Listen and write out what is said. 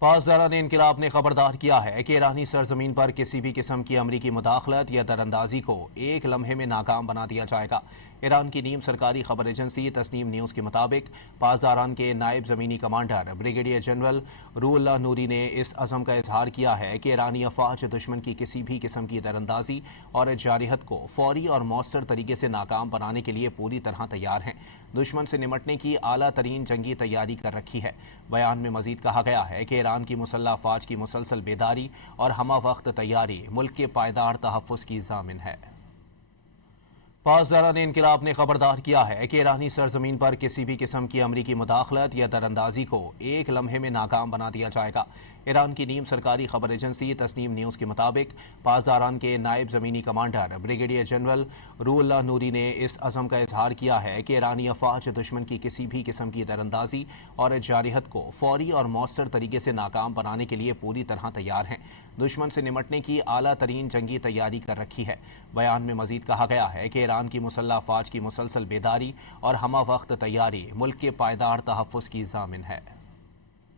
پاسداران انقلاب نے خبردار کیا ہے کہ ایرانی سرزمین پر کسی بھی قسم کی امریکی مداخلت یا دراندازی کو ایک لمحے میں ناکام بنا دیا جائے گا۔ ایران کی نیم سرکاری خبر ایجنسی تسنیم نیوز کے مطابق پاسداران کے نائب زمینی کمانڈر بریگیڈیئر جنرل روح اللہ نوری نے اس عزم کا اظہار کیا ہے کہ ایرانی افواج دشمن کی کسی بھی قسم کی دراندازی اور جارحیت کو فوری اور مؤثر طریقے سے ناکام بنانے کے لیے پوری طرح تیار ہیں۔ دشمن سے نمٹنے کی اعلیٰ ترین جنگی تیاری کر رکھی ہے۔ بیان میں مزید کہا گیا ہے کہ ایران کی مسلح افواج کی مسلسل بیداری اور ہمہ وقت تیاری ملک کے پائیدار تحفظ کی ضامن ہے۔ پاسداران انقلاب نے خبردار کیا ہے کہ ایرانی سرزمین پر کسی بھی قسم کی امریکی مداخلت یا دراندازی کو ایک لمحے میں ناکام بنا دیا جائے گا۔ ایران کی نیم سرکاری خبر ایجنسی تسنیم نیوز کے مطابق پاسداران کے نائب زمینی کمانڈر بریگیڈیئر جنرل روح اللہ نوری نے اس عزم کا اظہار کیا ہے کہ ایرانی افواج دشمن کی کسی بھی قسم کی دراندازی اور جارحیت کو فوری اور مؤثر طریقے سے ناکام بنانے کے لیے پوری طرح تیار ہیں۔ دشمن سے نمٹنے کی اعلیٰ ترین جنگی تیاری کر رکھی ہے۔ بیان میں مزید کہا گیا ہے کہ ایران کی مسلح افواج کی مسلسل بیداری اور ہمہ وقت تیاری ملک کے پائیدار تحفظ کی ضامن ہے۔